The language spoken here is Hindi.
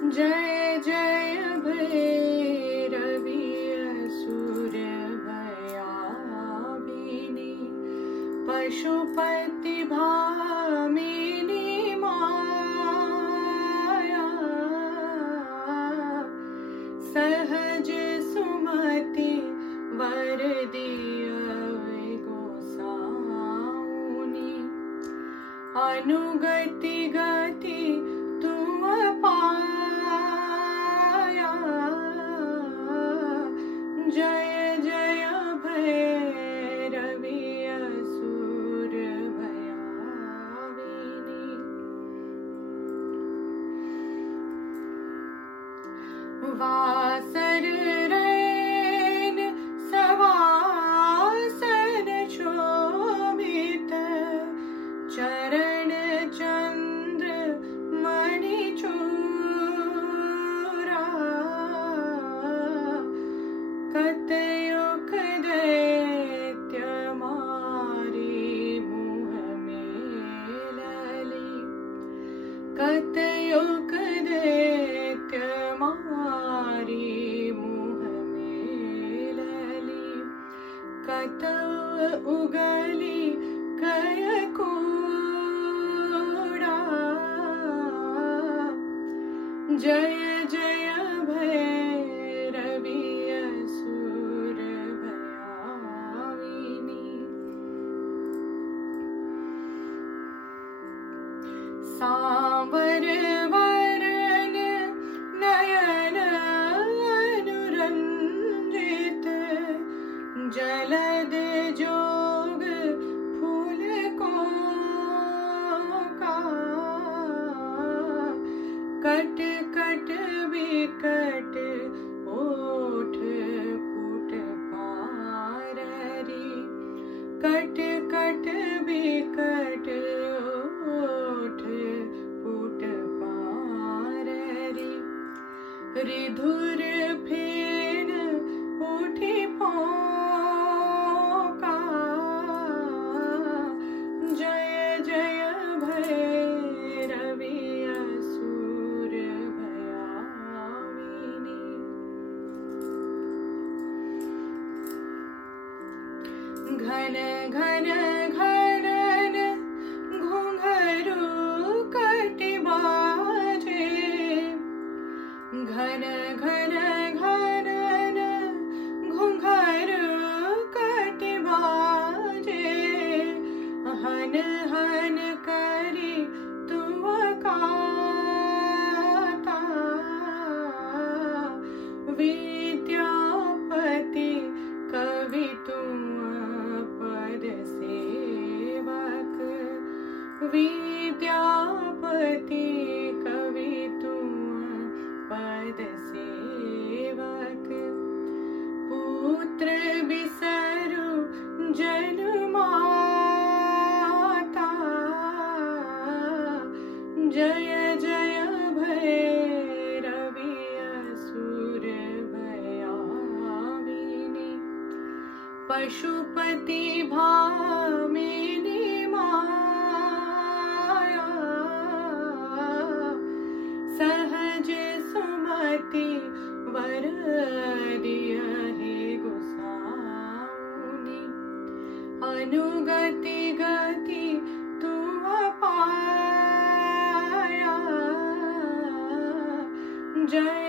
जय जय भैरवी असुर भयाविनी पशुपति भामिनी माया सहज सुमति वर दियै गोसाउनी अनुगति गति तुम पाया जय जय भैरवी असुर भयाविनी वासर रैन सवासन शोभित चरण चंद्र मणि चूरा कतयुक दैत्य मारी मुँह में लली कतयुक दैत्य मारी मुँह में लली कत उगली कय कूड़ा जय जय भैरवी असुर भयाविनी सांवर वरन नयन अनुरंजित जलद जोग फूल को कट कट बिकट ओठ पुट पाररी कट कट बिकट ओठ पुट पाररी रिधुर फेन उठी फोका जय जय भैरवी असुर भयाविनी घन घन घनन घुंघरू कटि बाजे घन घन घनन घुंघरू कटि बाजे हन हन करी तुम काता विद्यापति कवि तुम पद सेवक विद्यापति कवि तुम पद सेवक पुत्र बिसरु जन माता जय जय भैरवी असुर भयाविनी पशुपति भामिनी माया सहज सुमति वर दियहि गोसाउनी अनुगति गति तुम पाया जय